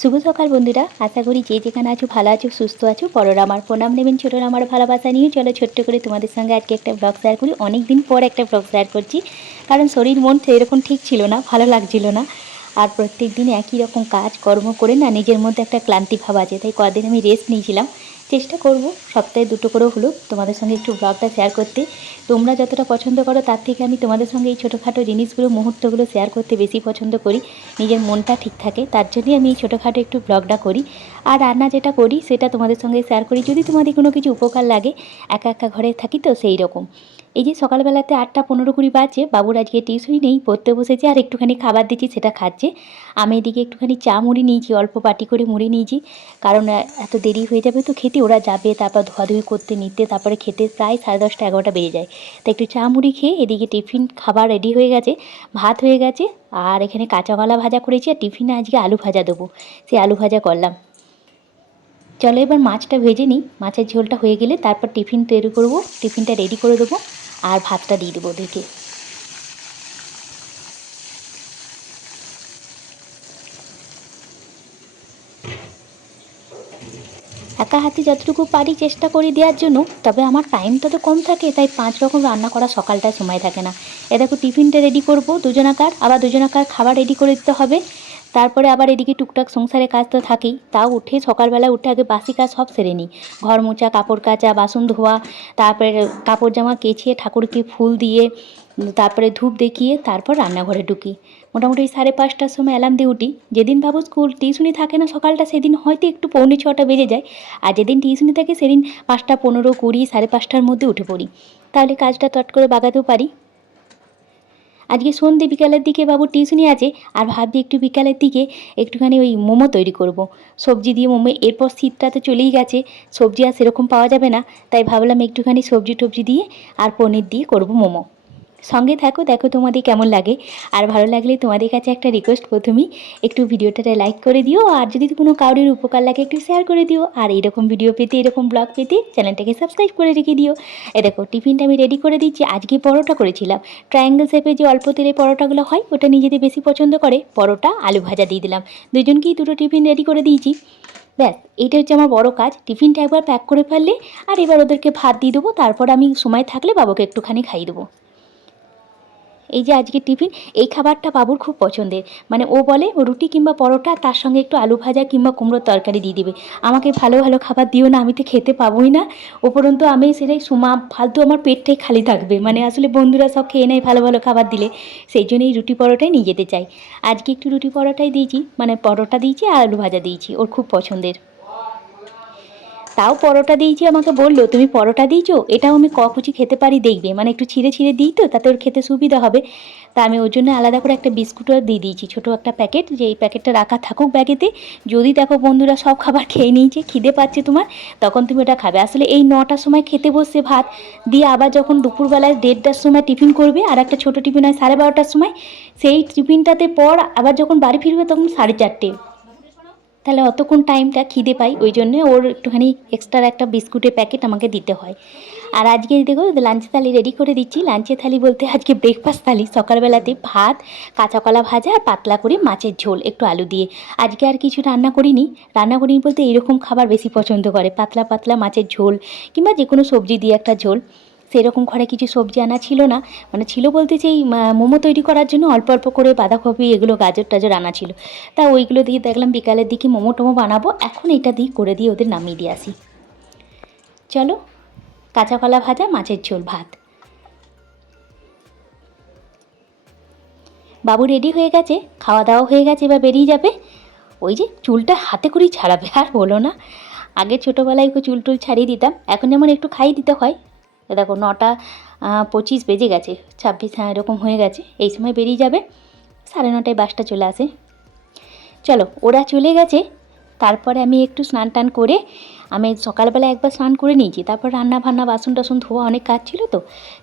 শুভ সকাল বন্ধুরা, আশা করি যে যেখানে আছো ভালো আছো, সুস্থ আছো। বড়রা আমার প্রণাম নেবেন, ছোটরা আমার ভালোবাসা নিয়ে চলো ছোট্ট করে তোমাদের সঙ্গে আজকে একটা ব্লগ শেয়ার করি। অনেক দিন পর একটা ব্লগ শেয়ার করছি, কারণ শরীর মন সেরকম ঠিক ছিল না, ভালো লাগছিল না। আর প্রত্যেক দিন একই রকম কাজ কর্ম করে না নিজের মধ্যে একটা ক্লান্তি ভাব আছে, তাই কদিন আমি রেস্ট নিয়েছিলাম। চেষ্টা করব সপ্তাহে 2টো করেও হলো তোমাদের সঙ্গে একটু ব্লগটা শেয়ার করতে। তোমরা যতটা পছন্দ করো তার থেকে আমি তোমাদের সঙ্গে এই ছোটোখাটো জিনিসগুলো, মুহূর্তগুলো শেয়ার করতে বেশি পছন্দ করি। নিজের মনটা ঠিক থাকে, তার জন্যই আমি এই ছোটোখাটো একটু ব্লগটা করি। আর রান্না যেটা করি সেটা তোমাদের সঙ্গে শেয়ার করি, যদি তোমাদের কোনো কিছু উপকার লাগে। একা একা ঘরে থাকি তো সেই রকম। এই যে সকালবেলাতে 8:15-20 বাজে, বাবুর আজকে টিউশনই নেই, পড়তে বসেছে আর একটুখানি খাবার দিচ্ছি, সেটা খাচ্ছে। আমি এদিকে একটুখানি চা মুড়ি নিয়েছি, অল্প বাটি করে মুড়ি নিয়েছি, কারণ এত দেরি হয়ে যাবে তো খেতে, ওরা যাবে তারপর ধোয়াধুয়ি করতে নিতে, তারপরে খেতে প্রায় 10:30-11টা বেজে যায়। তাই একটু চা মুড়ি খেয়ে এদিকে টিফিন খাবার রেডি হয়ে গেছে, ভাত হয়ে গেছে। আর এখানে কাঁচা কলা ভাজা করেছি, আর টিফিনে আজকে আলু ভাজা দেবো, সেই আলু ভাজা করলাম। চলো এবার মাছটা ভেজে নিই, মাছের ঝোলটা হয়ে গেলে তারপর টিফিন তৈরি করব, টিফিনটা রেডি করে দেবো আর ভাতটা দিয়ে দেবো ওদেরকে। একা হাতে যতটুকু পারি চেষ্টা করি দেওয়ার জন্য, তবে আমার টাইমটা তো কম থাকে, তাই 5 রকম রান্না করা সকালটায় সময় থাকে না। এ দেখো টিফিনটা রেডি করব দুজনাকার, আবার দুজনাকার খাবার রেডি করে দিতে হবে। তারপরে আবার এদিকে টুকটাক সংসারের কাজ তো থাকেই, তাও উঠে সকালবেলা উঠে আগে বাসি কাজ সব সেরে নিই। ঘর মোছা, কাপড় কাচা, বাসন ধোয়া, তারপরে কাপড় জামা কেচিয়ে ঠাকুরকে ফুল দিয়ে, তারপরে ধূপ দেখিয়ে তারপর রান্নাঘরে ঢুকি। মোটামুটি 5:30টার সময় অ্যালার্ম দিয়ে উঠি। যেদিন বাবু স্কুল টিউশনি থাকে না সকালটা, সেদিন হয়তো একটু 5:45 বেজে যায়। আর যেদিন টিউশনি থাকে সেদিন 5:15, 20, 5:30টার মধ্যে উঠে পড়ি, তাহলে কাজটা চট করে বাগাতেও পারি। আজকে সন্ধ্যে বিকালের দিকে বাবুর টিউশনি আছে, আর ভাবছি একটু বিকালের দিকে একটুখানি ওই মোমো তৈরি করব, সবজি দিয়ে মোমো। এরপর শীতটা তো চলেই গেছে, সবজি আর সেরকম পাওয়া যাবে না, তাই ভাবলাম একটুখানি সবজি টবজি দিয়ে আর পনির দিয়ে করব মোমো। সঙ্গে থাকো, দেখো তোমাদের কেমন লাগে। আর ভালো লাগলে তোমাদের কাছে একটা রিকোয়েস্ট, প্রথমেই একটু ভিডিওটাতে লাইক করে দিও, আর যদি কোনো কারোর উপকার লাগে একটু শেয়ার করে দিও। আর এইরকম ভিডিও পেতে, এরকম ব্লগ পেতে চ্যানেলটাকে সাবস্ক্রাইব করে রেখে দিও। দেখো টিফিনটা আমি রেডি করে দিচ্ছি। আজকে পরোটা করেছিলাম, ট্রায়াঙ্গেল শেপে যে অল্প তেলে পরোটাগুলো হয়, ওটা নিজেদের বেশি পছন্দ করে। পরোটা আলু ভাজা দিয়ে দিলাম, দুজনকেই 2টো টিফিন রেডি করে দিয়েছি। ব্যাস, এইটা হচ্ছে আমার বড় কাজ। টিফিনটা একবার প্যাক করে ফেললে আর এবার ওদেরকে ভাত দিয়ে দেবো, তারপর আমি সময় থাকলে বাবুকে একটুখানি খাইয়ে দেবো। এই যে আজকে টিফিন, এই খাবারটা বাবুর খুব পছন্দের, মানে ও বলে রুটি কিংবা পরোটা, তার সঙ্গে একটু আলু ভাজা কিংবা কুমড়োর তরকারি দিয়ে দিবে। আমাকে ভালো ভালো খাবার দিও না, আমি তো খেতে পাবোই না। উপরন্তু আমি সেটাই ফালতু আমার পেটটাই খালি থাকবে, মানে আসলে বন্ধুরা সব খেয়ে নেয় ভালো ভালো খাবার দিলে, সেই জন্যই রুটি পরোটাই নিয়ে যেতে চাই। আজকে একটু রুটি পরোটাই দিয়েছি, মানে পরোটা দিয়েছি আর আলু ভাজা দিয়েছি, ওর খুব পছন্দের। তাও পরোটা দিয়েছি, আমাকে বললো তুমি পরোটা দিয়েছো, এটাও আমি কুচি খেতে পারি দেখবে, মানে একটু ছিঁড়ে ছিঁড়ে দিই তো, তাতে ওর খেতে সুবিধা হবে। তা আমি ওর জন্য আলাদা করে একটা বিস্কুটও দিয়ে দিয়েছি, ছোটো একটা প্যাকেট, যে এই প্যাকেটটা রাখা থাকুক ব্যাগেতে। যদি দেখো বন্ধুরা সব খাবার খেয়ে নিয়েছে, খিদে পাচ্ছে তোমার, তখন তুমি ওটা খাবে। আসলে এই 9টার সময় খেতে বসছে ভাত দিয়ে, আবার যখন দুপুরবেলায় 1:30টার সময় টিফিন করবে, আর একটা ছোটো টিফিন হয় 12:30টার সময়, সেই টিফিনটাতে পর আবার যখন বাড়ি ফিরবে তখন 4:30, তাহলে অতক্ষণ টাইমটা খিদে পাই, ওই জন্য ওর একটুখানি এক্সট্রা একটা বিস্কুটের প্যাকেট আমাকে দিতে হয়। আর আজকে দেখো লাঞ্চের থালি রেডি করে দিচ্ছি। লাঞ্চের থালি বলতে আজকে ব্রেকফাস্ট থালি, সকালবেলাতে ভাত, কাঁচা কলা ভাজা আর পাতলা করে মাছের ঝোল একটু আলু দিয়ে। আজকে আর কিছু রান্না করিনি বলতে এইরকম খাবার বেশি পছন্দ করে, পাতলা পাতলা মাছের ঝোল কিংবা যে কোনো সবজি দিয়ে একটা ঝোল। সেরকম ঘরে কিছু সবজি আনা ছিল না, মানে ছিল বলতে সেই মোমো তৈরি করার জন্য অল্প অল্প করে বাঁধাকপি, এগুলো গাজর টাজর আনা ছিল। তা ওইগুলো দিয়ে দেখলাম বিকালের দিকে মোমো টোমো বানাবো, এখন এটা দিয়ে করে দিয়ে ওদের নামিয়ে দিয়ে আসি। চলো, কাঁচা কলা ভাজা, মাছের ঝোল, ভাত। বাবু রেডি হয়ে গেছে, খাওয়া দাওয়া হয়ে গেছে, এবার বেরিয়ে যাবে। ওই যে চুলটা হাতে করেই ছাড়াবে, আর বলো না, আগে ছোটোবেলায় ওকে চুল টুল ছাড়িয়ে দিতাম, এখন যেমন একটু খাইয়ে দিতে হয়। দেখো 9:25 বেজে গেছে, 26, হ্যাঁ এরকম হয়ে গেছে, এই সময় বেরিয়ে যাবে। 9:30টায় বাসটা চলে আসে। চলো, ওরা চলে গেছে, তারপরে আমি একটু স্নান টান করে, আমি সকালবেলা একবার স্নান করে নিয়েছি, তারপর রান্না বান্না বাসন টাসন ধোয়া অনেক কাজ ছিল তো,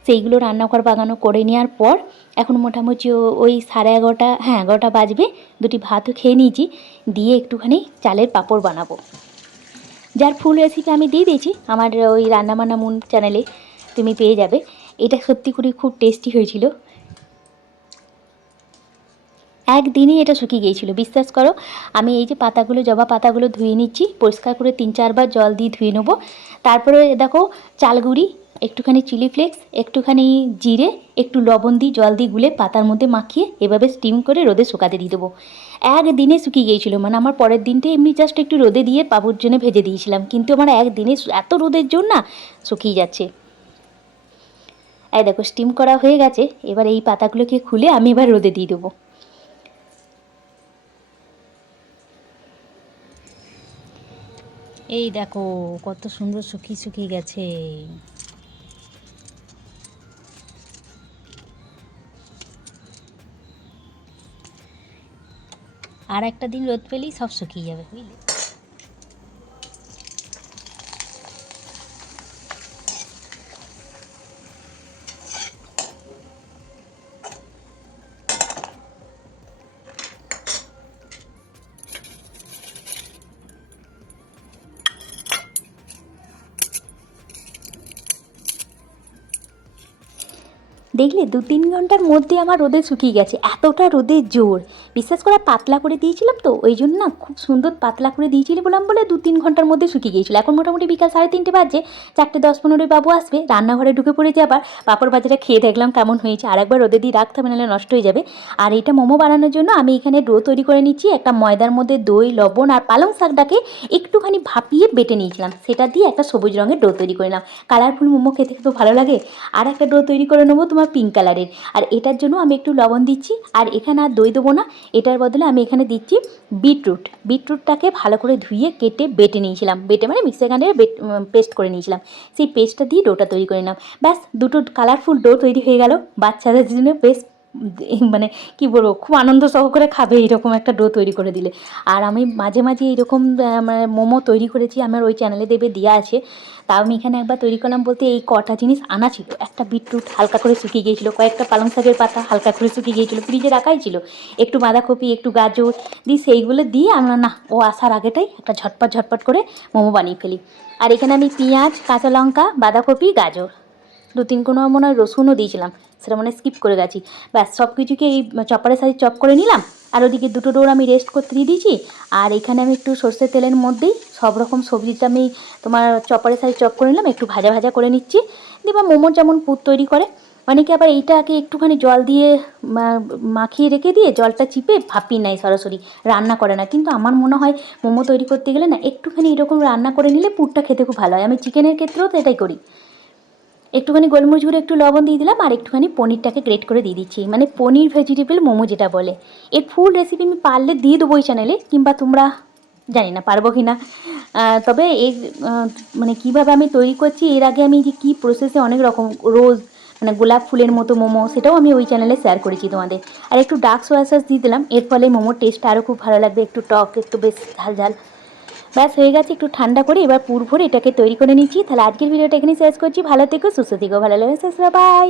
সেইগুলো রান্নাঘর বাগানো করে নেওয়ার পর এখন মোটামুটি ওই 11:30, হ্যাঁ 11টা বাজবে। 2টি ভাতও খেয়ে নিয়েছি, দিয়ে একটুখানি চালের পাঁপড় বানাবো, যার ফুল রেসিপি আমি দিয়ে দিয়েছি আমার ওই রান্নাবান্না মুন চ্যানেলে, তুমি পেয়ে যাবে। এটা সত্যি করে খুব টেস্টি হয়েছিল। একদিনই এটা শুকিয়ে গিয়েছিলো, বিশ্বাস করো। আমি এই যে পাতাগুলো, জবা পাতাগুলো ধুয়ে নিচ্ছি, পরিষ্কার করে 3-4 বার জল দিয়ে ধুয়ে নেবো। তারপরে দেখো চালগুড়ি, একটুখানি চিলি ফ্লেক্স, একটুখানি জিরে, একটু লবণ দিয়ে জল দিয়ে গুলে পাতার মধ্যে মাখিয়ে এভাবে স্টিম করে রোদে শুকাতে দিয়ে দেবো। একদিনে শুকিয়ে গিয়েছিলো, মানে আমার পরের দিনটা এমনি জাস্ট একটু রোদে দিয়ে বাবুর জন্য ভেজে দিয়েছিলাম, কিন্তু আমার একদিনে এত রোদের জন্য না শুকিয়ে যাচ্ছে। এই দেখো স্টিম করা হয়ে গেছে, এবার এই পাতাগুলোকে খুলে আমি এবার রোদে দিয়ে দেবো। এই দেখো কত সুন্দর শুকিয়ে শুকিয়ে গেছে। আর একটা দিন রোদ পেলেই সব শুকিয়ে যাবে, বুঝলে। দেখলে 2-3 ঘন্টার মধ্যে আমার রোদে শুকিয়ে গেছে, এতটা রোদের জোর। বিশ্বাস করে পাতলা করে দিয়েছিলাম তো, ওই জন্য না খুব সুন্দর পাতলা করে দিয়েছিলি বললাম বলে 2-3 ঘন্টার মধ্যে শুকিয়ে গিয়েছিলো। এখন মোটামুটি বিকাল 3:30 বাজে, 4:10-15 বাবু আসবে, রান্নাঘরে ঢুকে পড়েছে। আবার পাঁপড় ভাজাটা খেয়ে দেখলাম কেমন হয়েছে, আর একবার রোদে দিয়ে রাখতে হবে, নাহলে নষ্ট হয়ে যাবে। আর এটা মোমো বানানোর জন্য আমি এখানে ডো তৈরি করে নিচ্ছি। একটা ময়দার মধ্যে দই, লবণ আর পালং শাকটাকে একটুখানি ভাপিয়ে বেটে নিয়েছিলাম, সেটা দিয়ে একটা সবুজ রঙের ডো তৈরি করে নিলাম। কালারফুল মোমো খেতে তো ভালো লাগে। আর একটা ডো তৈরি করে নেবো তোমার পিঙ্ক কালারের, আর এটার জন্য আমি একটু লবণ দিচ্ছি। আর এখানে আর দই দেবো না, এটার বদলে আমি এখানে দিচ্ছি বিটরুটটাকে ভালো করে ধুয়ে কেটে বেটে নিয়েছিলাম, বেটে মানে মিক্সার গ্রাইন্ডারে পেস্ট করে নিয়েছিলাম। সেই পেস্টটা দিয়ে ডোটা তৈরি করে নিলাম। ব্যাস, দুটো কালারফুল ডো তৈরি হয়ে গেল। বাচ্চাদের জন্য বেশ মানে কি বলবো, খুব আনন্দ সহকারে খাবে এইরকম একটা ডো তৈরি করে দিলে। আর আমি মাঝে মাঝে এইরকম মানে মোমো তৈরি করেছি, আমার ওই চ্যানেলে দেবে দেওয়া আছে। তাও আমি এখানে একবার তৈরি করলাম বলতে এই কটা জিনিস আনা ছিল। একটা বিটরুট হালকা করে শুকিয়ে গিয়েছিলো, কয়েকটা পালং শাকের পাতা হালকা করে শুকিয়ে গিয়েছিলো, ফ্রিজে রাখাই ছিল, একটু বাঁধাকপি, একটু গাজর দিয়ে সেইগুলো দিয়ে আমরা না ও আসার আগেটাই একটা ঝটপট করে মোমো বানিয়ে ফেলি। আর এখানে আমি পেঁয়াজ, কাঁচা লঙ্কা, বাঁধাকপি, গাজর, 2-3 কোনো মনে হয় রসুনও দিয়েছিলাম, সেটা মানে স্কিপ করে গেছি। ব্যাস সব কিছুকে এই চপারের সাথে চপ করে নিলাম। আর ওদিকে দুটো ডোর আমি রেস্ট করতে দিয়ে দিয়েছি। আর এখানে আমি একটু সর্ষের তেলের মধ্যেই সব রকম সবজিটা আমি তোমার চপারের সাথে চপ করে নিলাম, একটু ভাজা ভাজা করে নিচ্ছি। দিয়ে মোমোর যেমন পুর তৈরি করে, অনেকে আবার এইটাকে একটুখানি জল দিয়ে মাখিয়ে রেখে দিয়ে জলটা চিপে ভাপিয়ে নেয় সরাসরি, রান্না করে না। কিন্তু আমার মনে হয় মোমো তৈরি করতে গেলে না একটুখানি এরকম রান্না করে নিলে পুরটা খেতে খুব ভালো হয়। আমি চিকেনের ক্ষেত্রেও তো এটাই করি। একটুখানি গোলমরিচ গুঁড়ো, একটু লবণ দিয়ে দিলাম, আর একটুখানি পনিরটাকে গ্রেট করে দিয়ে দিচ্ছি, মানে পনির ভেজিটেবল মোমো যেটা বলে। এর ফুল রেসিপি আমি পারলে দিয়ে দেবো এই চ্যানেলে, কিংবা তোমরা জানি না পারবো কি না। তবে এর মানে কীভাবে আমি তৈরি করছি, এর আগে আমি যে কী প্রসেসে অনেক রকম রোজ মানে গোলাপ ফুলের মতো মোমো, সেটাও আমি ওই চ্যানেলে শেয়ার করেছি তোমাদের। আর একটু ডার্ক সোয়া সস দিয়ে দিলাম, এর ফলে মোমোর টেস্টটা আরও খুব ভালো লাগবে, একটু টক, একটু বেশ ঝাল ঝাল। ব্যাস হয়ে গেছে, একটু ঠান্ডা করে এবার পুর ভরে এটাকে তৈরি করে নিচ্ছি। তাহলে আজকের ভিডিওটা এখানেই শেষ করছি। ভালো থেকো, সুস্থ থেকো, ভালো লাগে শেষ, বাই।